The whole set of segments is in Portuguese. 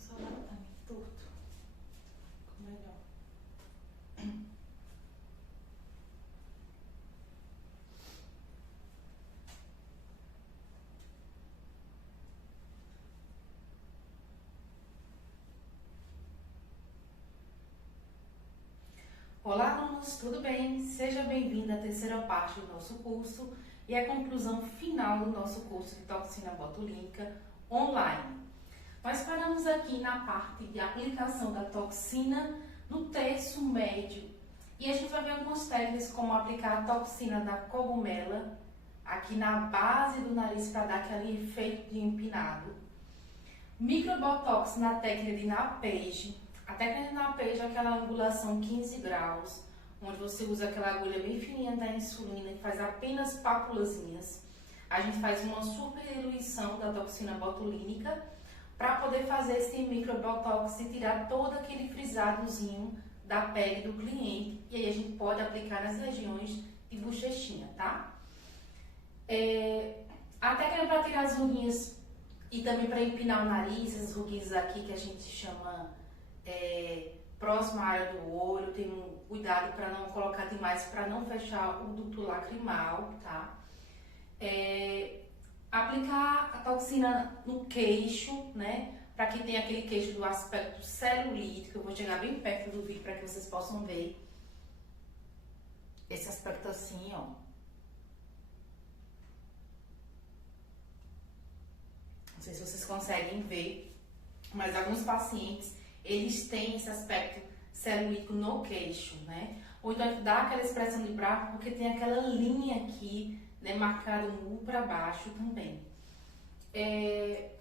Só tá meio torto. Ficou melhor. Olá, alunos, tudo bem? Seja bem-vindo à terceira parte do nosso curso e à conclusão final do nosso curso de toxina botulínica online. Nós paramos aqui na parte de aplicação da toxina no terço médio e a gente vai ver algumas técnicas como aplicar a toxina da cogumela aqui na base do nariz para dar aquele efeito de empinado. Microbotox na técnica de napage. A técnica de napage é aquela angulação 15 graus, onde você usa aquela agulha bem fininha da insulina e faz apenas pápulazinhas. A gente faz uma super diluição da toxina botulínica para poder fazer esse microbotox e tirar todo aquele frisadozinho da pele do cliente. E aí a gente pode aplicar nas regiões de bochechinha, tá? A técnica para tirar as ruguinhas e também para empinar o nariz, essas ruguinhas aqui que a gente chama próxima à área do olho, tem um cuidado para não colocar demais, para não fechar o ducto lacrimal, tá? Aplicar a toxina no queixo, né? Para que tenha aquele queixo do aspecto celulítico. Eu vou chegar bem perto do vídeo para que vocês possam ver esse aspecto assim, ó. Não sei se vocês conseguem ver, mas alguns pacientes, eles têm esse aspecto celulítico no queixo, né? Ou então dá aquela expressão de bravo porque tem aquela linha aqui, né, marcada no para baixo também.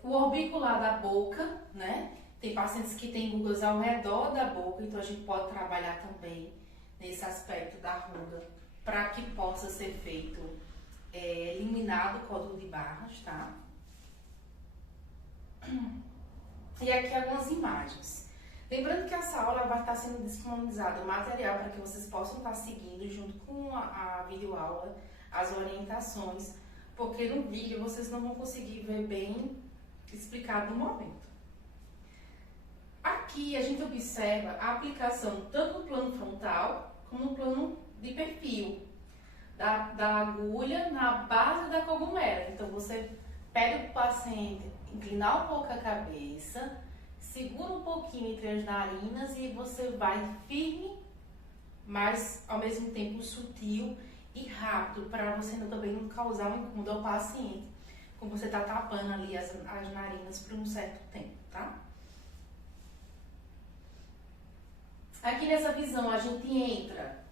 O orbicular da boca, né? Tem pacientes que têm rugas ao redor da boca, então a gente pode trabalhar também nesse aspecto da ruga para que possa ser feito eliminado o código de barras, tá? E aqui algumas imagens. Lembrando que essa aula vai estar sendo disponibilizada o material para que vocês possam estar seguindo junto com a videoaula, as orientações, porque no vídeo vocês não vão conseguir ver bem explicado no momento. Aqui a gente observa a aplicação tanto no plano frontal como no plano de perfil da agulha na base da cogumela. Então você pede para o paciente inclinar um pouco a cabeça, segura um pouquinho entre as narinas e você vai firme, mas ao mesmo tempo sutil e rápido, para você também não causar um incômodo ao paciente, como você está tapando ali as narinas por um certo tempo, tá? Aqui nessa visão a gente entra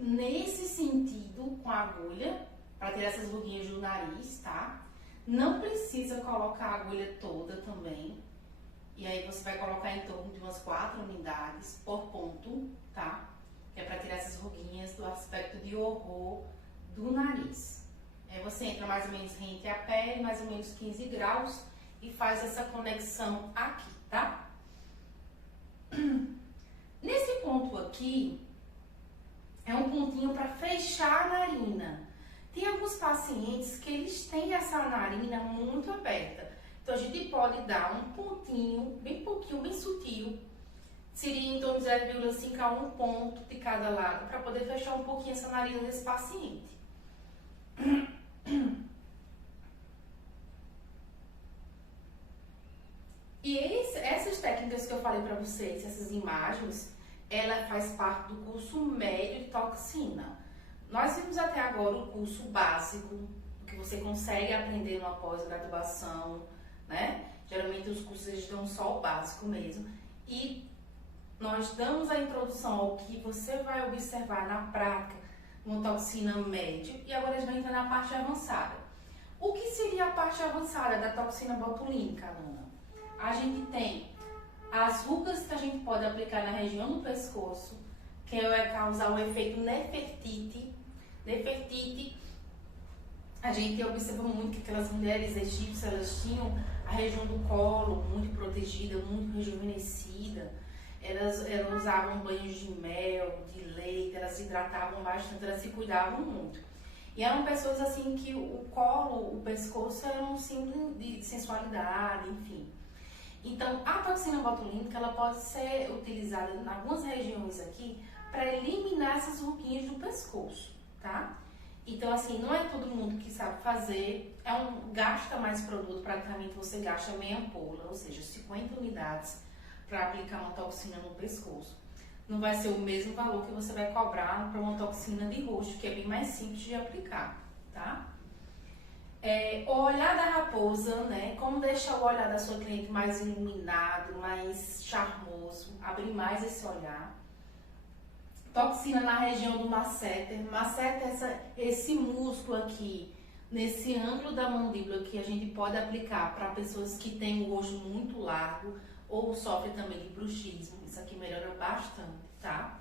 nesse sentido com a agulha, para tirar essas ruguinhas do nariz, tá? Não precisa colocar a agulha toda também. E aí você vai colocar em torno de umas 4 unidades por ponto, tá? Que é para tirar essas ruguinhas do aspecto de horror do nariz. Aí você entra mais ou menos rente à pele, mais ou menos 15 graus e faz essa conexão aqui, tá? Nesse ponto aqui, é um pontinho para fechar a narina. Tem alguns pacientes que eles têm essa narina muito aberta. Então, a gente pode dar um pontinho, bem pouquinho, bem sutil. Seria em torno de 0,5 a 1 ponto de cada lado, para poder fechar um pouquinho essa narina desse paciente. E essas técnicas que eu falei para vocês, essas imagens, ela faz parte do curso médio de toxina. Nós vimos até agora o curso básico, que você consegue aprender numa pós-graduação, né? Geralmente os cursos eles dão só o básico mesmo. E nós damos a introdução ao que você vai observar na prática uma toxina média. E agora a gente vai entrar na parte avançada. O que seria a parte avançada da toxina botulínica, aluna? A gente tem as rugas que a gente pode aplicar na região do pescoço, que vai causar o efeito Nefertiti. Nefertiti, a gente observa muito que aquelas mulheres egípcias, elas tinham a região do colo muito protegida, muito rejuvenescida. Elas usavam banhos de mel, de leite, elas se hidratavam bastante, elas se cuidavam muito. E eram pessoas assim que o colo, o pescoço era um símbolo de sensualidade, enfim. Então, a toxina botulínica, ela pode ser utilizada em algumas regiões aqui para eliminar essas ruguinhas do pescoço, tá? Então, assim, não é todo mundo que sabe fazer, gasta mais produto, praticamente você gasta meia ampola, ou seja, 50 unidades para aplicar uma toxina no pescoço. Não vai ser o mesmo valor que você vai cobrar para uma toxina de rosto, que é bem mais simples de aplicar, tá? O olhar da raposa, né? Como deixar o olhar da sua cliente mais iluminado, mais charmoso, abrir mais esse olhar. Toxina na região do masseter. Masseter é esse músculo aqui, nesse ângulo da mandíbula, que a gente pode aplicar para pessoas que têm o rosto muito largo ou sofrem também de bruxismo. Isso aqui melhora bastante, tá?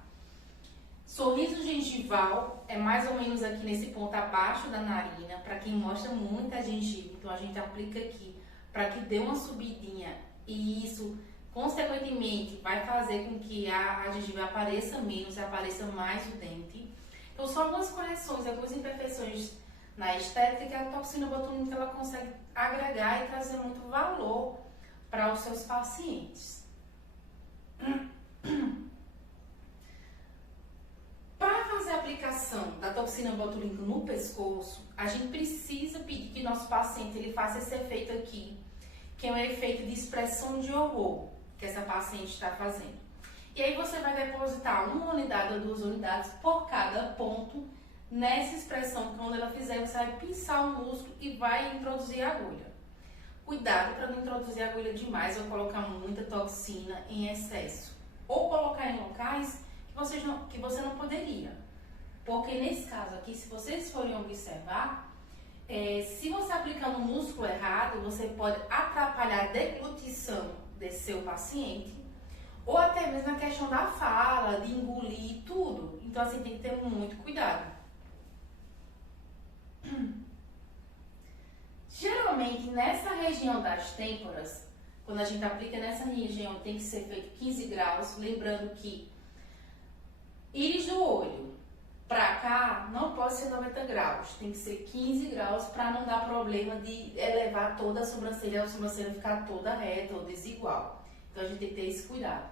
Sorriso gengival é mais ou menos aqui nesse ponto abaixo da narina, para quem mostra muita gengiva, então a gente aplica aqui para que dê uma subidinha e isso, consequentemente, vai fazer com que a gengiva apareça menos e apareça mais o dente. Então, só algumas correções, algumas imperfeições na estética que a toxina botulínica ela consegue agregar e trazer muito valor para os seus pacientes. Para fazer a aplicação da toxina botulínica no pescoço, a gente precisa pedir que nosso paciente ele faça esse efeito aqui, que é um efeito de expressão de horror que essa paciente está fazendo. E aí você vai depositar 1 unidade ou 2 unidades por cada ponto nessa expressão, que quando ela fizer, você vai pinçar o músculo e vai introduzir a agulha. Cuidado para não introduzir a agulha demais ou colocar muita toxina em excesso. Ou colocar em locais que você não poderia. Porque nesse caso aqui, se vocês forem observar, se você aplicar no músculo errado, você pode atrapalhar a deglutição desse seu paciente, ou até mesmo a questão da fala, de engolir tudo. Então, assim, tem que ter muito cuidado. Geralmente, nessa região das têmporas, quando a gente aplica nessa região, tem que ser feito 15 graus, lembrando que íris do olho pra cá não pode ser 90 graus, tem que ser 15 graus para não dar problema de elevar toda a sobrancelha ficar toda reta ou desigual. Então a gente tem que ter esse cuidado.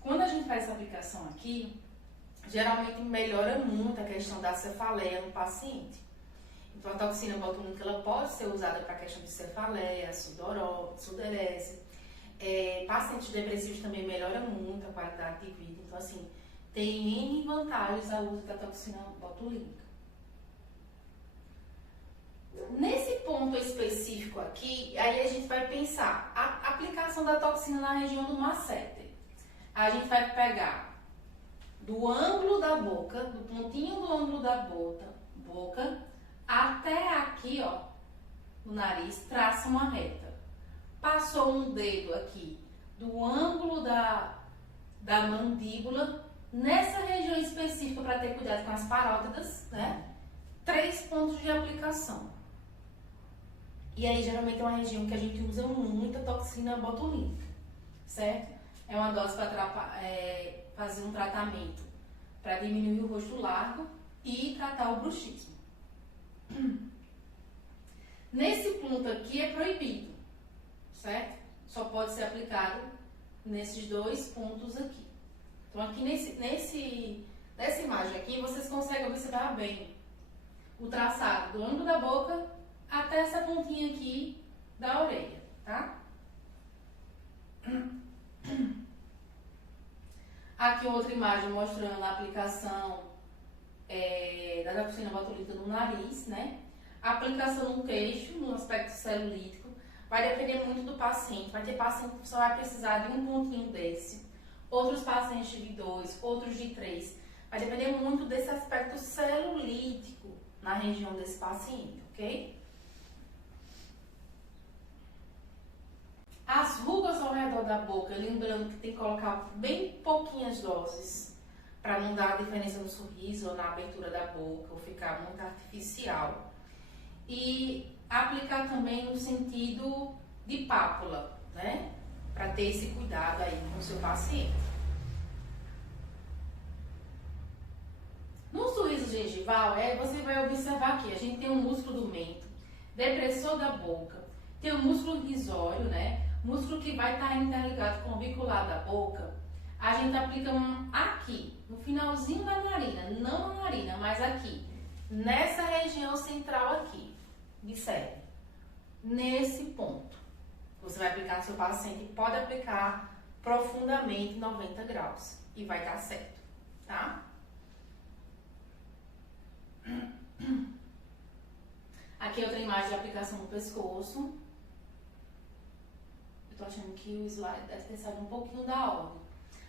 Quando a gente faz essa aplicação aqui, geralmente melhora muito a questão da cefaleia no paciente. Então a toxina botulínica ela pode ser usada para a questão de cefaleia, sudorese. Pacientes depressivos também melhora muito a qualidade de vida. Então assim, tem N vantagens ao uso da toxina botulínica. Nesse ponto específico aqui, aí a gente vai pensar a aplicação da toxina na região do masseter. A gente vai pegar do ângulo da boca, do pontinho do ângulo da boca até aqui, ó, no nariz, traça uma reta. Passou um dedo aqui do ângulo da mandíbula, nessa região específica, para ter cuidado com as parótidas, né? 3 pontos de aplicação. E aí, geralmente, é uma região que a gente usa muita toxina botulínica, certo? É uma dose para fazer um tratamento para diminuir o rosto largo e tratar o bruxismo. Nesse ponto aqui é proibido, certo? Só pode ser aplicado nesses 2 pontos aqui. Então aqui nessa imagem aqui vocês conseguem observar bem o traçado do ângulo da boca até essa pontinha aqui da orelha, tá? Aqui outra imagem mostrando a aplicação da toxina botulínica no nariz, né? A aplicação no queixo, no aspecto celulítico, vai depender muito do paciente. Vai ter paciente que só vai precisar de um pontinho desse, outros pacientes de 2, outros de 3. Vai depender muito desse aspecto celulítico na região desse paciente, ok? As rugas ao redor da boca, lembrando que tem que colocar bem pouquinhas doses para não dar diferença no sorriso ou na abertura da boca ou ficar muito artificial. E aplicar também no sentido de pápula, né? Para ter esse cuidado aí com o seu paciente. No sorriso gengival, você vai observar aqui, a gente tem o músculo do mento, depressor da boca, tem o músculo risório, né? músculo que vai estar interligado com o bicular da boca, a gente aplica aqui, no finalzinho da narina, não na narina, mas aqui, nessa região central aqui. Observe, nesse ponto. Você vai aplicar no seu paciente, pode aplicar profundamente 90 graus e vai dar certo, tá? Aqui é outra imagem de aplicação no pescoço. Eu tô achando que o slide deve ter saído um pouquinho da ordem.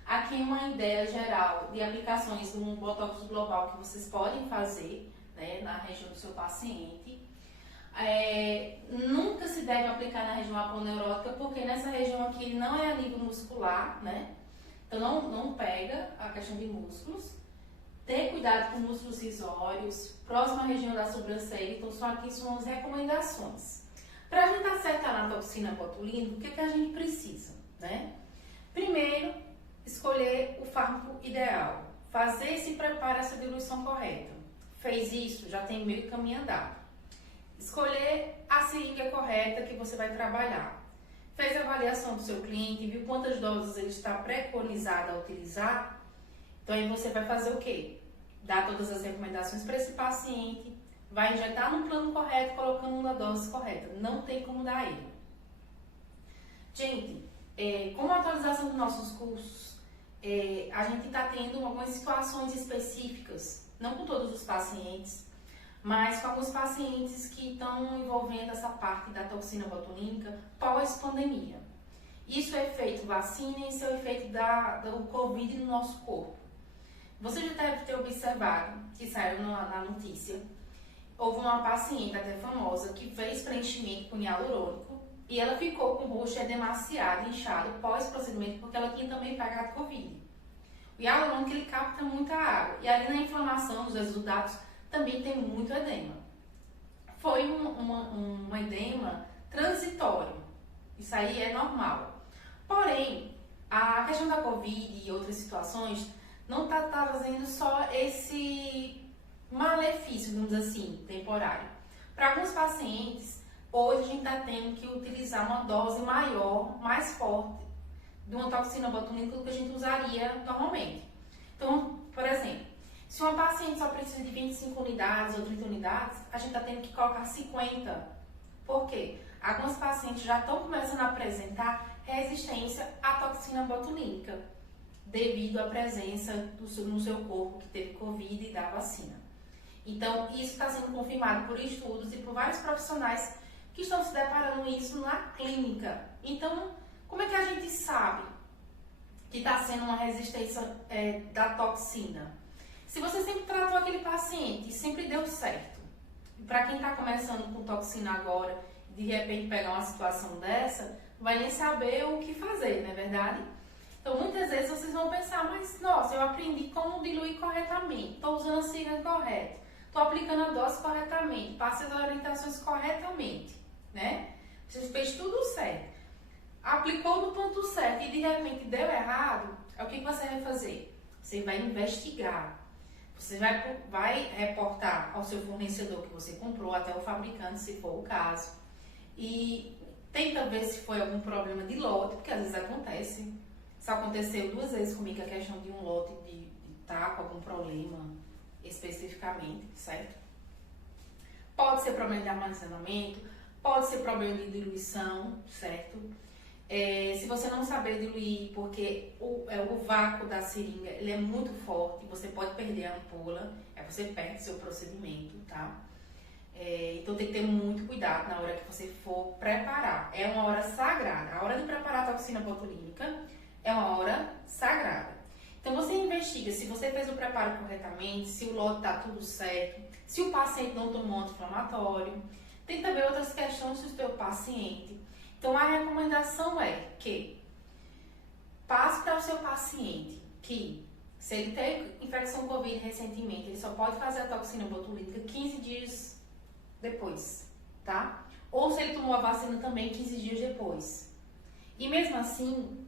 Aqui é uma ideia geral de aplicações de um botox global que vocês podem fazer, né, na região do seu paciente. Nunca se deve aplicar na região aponeurótica, porque nessa região aqui ele não é a nível muscular, né? Então não pega a questão de músculos. Ter cuidado com músculos risórios, próxima região da sobrancelha. Então aqui são as recomendações. Para a gente acertar na toxina botulínica, o que a gente precisa, né? Primeiro, escolher o fármaco ideal. Fazer esse preparo, essa diluição correta. Fez isso, já tem meio caminho andado. Escolher a seringa correta que você vai trabalhar. Fez a avaliação do seu cliente, viu quantas doses ele está preconizado a utilizar. Então aí você vai fazer o quê? Dar todas as recomendações para esse paciente, vai injetar no plano correto, colocando uma dose correta. Não tem como dar erro. Gente, com a atualização dos nossos cursos, a gente está tendo algumas situações específicas, não com todos os pacientes, mas com alguns pacientes que estão envolvendo essa parte da toxina botulínica pós-pandemia. Isso é efeito vacina e isso é efeito do Covid no nosso corpo. Você já deve ter observado, que saiu na notícia, houve uma paciente até famosa que fez preenchimento com hialurônico e ela ficou com o rosto demasiado inchado pós-procedimento porque ela tinha também pegado Covid. O hialurônico ele capta muita água e ali na inflamação dos resultados também tem muito edema. Foi um edema transitório, isso aí é normal. Porém, a questão da Covid e outras situações não está trazendo só esse malefício, vamos dizer assim, temporário. Para alguns pacientes, hoje a gente está tendo que utilizar uma dose maior, mais forte, de uma toxina botulínica do que a gente usaria normalmente. Então, por exemplo, se uma paciente só precisa de 25 unidades ou 30 unidades, a gente está tendo que colocar 50. Por quê? Alguns pacientes já estão começando a apresentar resistência à toxina botulínica, devido à presença no seu corpo que teve Covid e da vacina. Então, isso está sendo confirmado por estudos e por vários profissionais que estão se deparando com isso na clínica. Então, como é que a gente sabe que está sendo uma resistência da toxina? Se você sempre tratou aquele paciente e sempre deu certo, e para quem está começando com toxina agora, de repente pegar uma situação dessa, vai nem saber o que fazer, não é verdade? Então, muitas vezes vocês vão pensar, mas nossa, eu aprendi como diluir corretamente, estou usando a seringa correta, estou aplicando a dose corretamente, passei as orientações corretamente, né? Você fez tudo certo, aplicou no ponto certo e de repente deu errado, o que você vai fazer? Você vai investigar. Você vai reportar ao seu fornecedor que você comprou, até o fabricante, se for o caso. E tenta ver se foi algum problema de lote, porque às vezes acontece. Isso aconteceu 2 vezes comigo, a questão de um lote de estar com algum problema especificamente, certo? Pode ser problema de armazenamento, pode ser problema de diluição, certo? Se você não saber diluir, porque o vácuo da seringa ele é muito forte, você pode perder a ampola, você perde seu procedimento, tá? Então tem que ter muito cuidado na hora que você for preparar. É uma hora sagrada. A hora de preparar a toxina botulínica é uma hora sagrada. Então você investiga se você fez o preparo corretamente, se o lote está tudo certo, se o paciente não tomou anti-inflamatório. Tem também outras questões do seu paciente. Então, a recomendação é que passe para o seu paciente que, se ele teve infecção Covid recentemente, ele só pode fazer a toxina botulínica 15 dias depois, tá? Ou se ele tomou a vacina também 15 dias depois. E mesmo assim,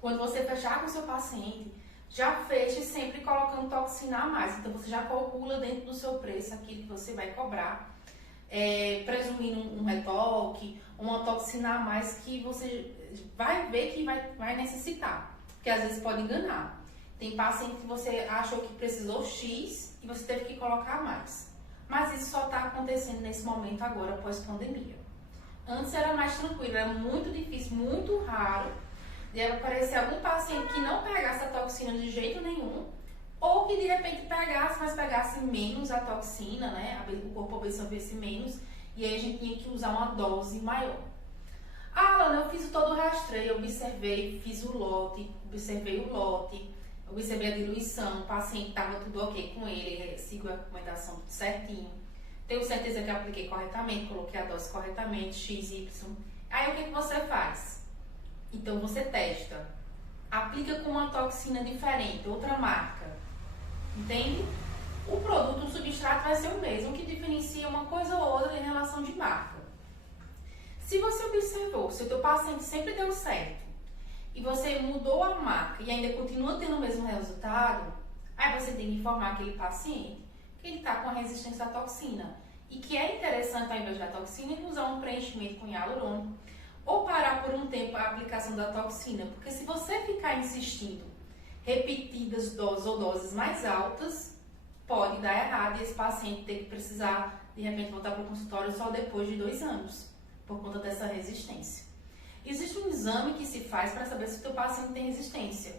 quando você fechar com o seu paciente, já feche sempre colocando toxina a mais. Então, você já calcula dentro do seu preço aquilo que você vai cobrar presumindo um retoque, uma toxina a mais que você vai ver que vai necessitar, porque às vezes pode enganar. Tem paciente que você achou que precisou X e você teve que colocar mais. Mas isso só está acontecendo nesse momento agora, pós-pandemia. Antes era mais tranquilo, era muito difícil, muito raro de aparecer algum paciente que não pegasse a toxina de jeito nenhum, ou que de repente pegasse, mas pegasse menos a toxina, né? O corpo absorvesse menos, e aí a gente tinha que usar uma dose maior. Ah, Lana, eu fiz todo o rastreio, observei, fiz o lote, observei a diluição, o paciente estava tudo ok com ele seguiu a recomendação tudo certinho. Tenho certeza que apliquei corretamente, coloquei a dose corretamente, X, Y. Aí o que você faz? Então você testa. Aplica com uma toxina diferente, outra marca. Entende? O produto, o substrato vai ser o mesmo, o que diferencia uma coisa ou outra em relação de marca. Se você observou, se o teu paciente sempre deu certo e você mudou a marca e ainda continua tendo o mesmo resultado, aí você tem que informar aquele paciente que ele está com a resistência à toxina e que é interessante, ao invés da toxina, ele usar um preenchimento com hialurônico ou parar por um tempo a aplicação da toxina, porque se você ficar insistindo repetidas doses ou doses mais altas, pode dar errado e esse paciente ter que precisar, de repente, voltar para o consultório só depois de 2 anos, por conta dessa resistência. Existe um exame que se faz para saber se o teu paciente tem resistência.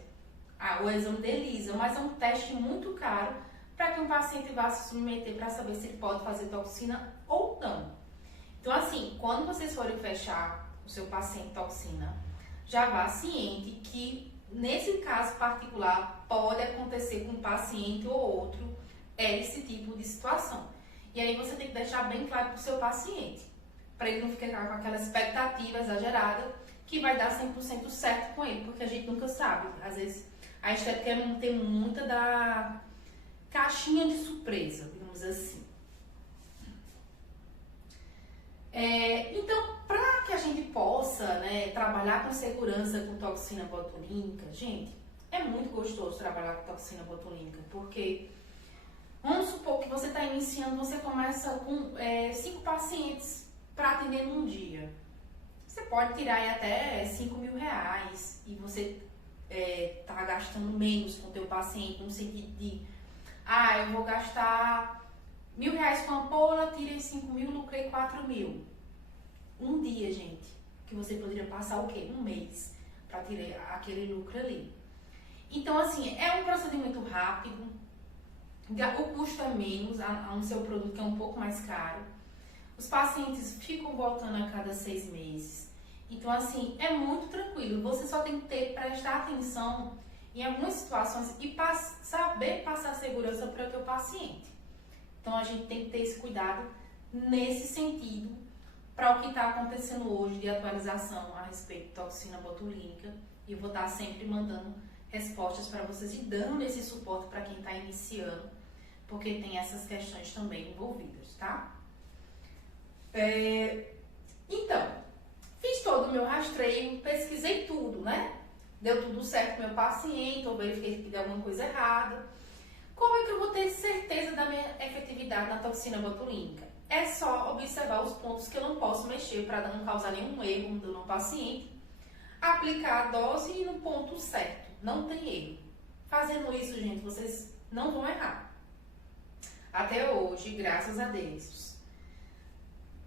O exame de ELISA, mas é um teste muito caro para que um paciente vá se submeter para saber se ele pode fazer toxina ou não. Então, assim, quando vocês forem fechar o seu paciente toxina, já vá ciente que, nesse caso particular, pode acontecer com um paciente ou outro esse tipo de situação. E aí você tem que deixar bem claro para o seu paciente, para ele não ficar com aquela expectativa exagerada que vai dar 100% certo com ele, porque a gente nunca sabe. Às vezes a estética não tem muita da caixinha de surpresa, digamos assim. Então, para que a gente possa, né, trabalhar com segurança com toxina botulínica, gente, é muito gostoso trabalhar com toxina botulínica, porque vamos supor que você está iniciando, você começa com 5 pacientes para atender num dia. Você pode tirar aí até R$5.000 e você tá gastando menos com o teu paciente, no sentido de, eu vou gastar R$1.000 com a ampola, tirei 5.000, lucrei 4.000. Um dia, gente, que você poderia passar o quê? Um mês para tirar aquele lucro ali. Então, assim, é um procedimento rápido, o custo é menos a um seu produto que é um pouco mais caro. Os pacientes ficam voltando a cada 6 meses. Então, assim, é muito tranquilo. Você só tem que prestar atenção em algumas situações e saber passar segurança para o teu paciente. Então, a gente tem que ter esse cuidado nesse sentido para o que está acontecendo hoje de atualização a respeito de toxina botulínica. E eu vou estar sempre mandando respostas para vocês e dando esse suporte para quem está iniciando, porque tem essas questões também envolvidas, tá? Então, fiz todo o meu rastreio, pesquisei tudo, né? Deu tudo certo com o meu paciente, ou verifiquei que deu alguma coisa errada. Como é que eu vou ter certeza da minha efetividade na toxina botulínica? É só observar os pontos que eu não posso mexer para não causar nenhum erro no paciente, aplicar a dose no ponto certo, não tem erro. Fazendo isso, gente, vocês não vão errar. Até hoje, graças a Deus.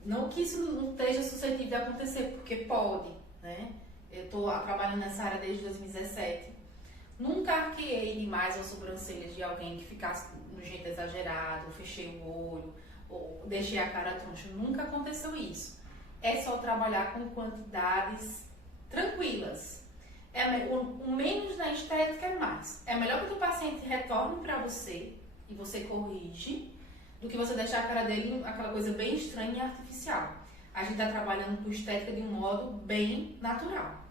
Não que isso não esteja suscetível de acontecer, porque pode, né? Eu estou trabalhando nessa área desde 2017. Nunca arqueei demais as sobrancelhas de alguém que ficasse de um jeito exagerado, ou fechei o olho, ou deixei a cara troncha. Nunca aconteceu isso. É só trabalhar com quantidades tranquilas. O menos na estética é mais. É melhor que o paciente retorne para você e você corrige, do que você deixar a cara dele aquela coisa bem estranha e artificial. A gente está trabalhando com estética de um modo bem natural.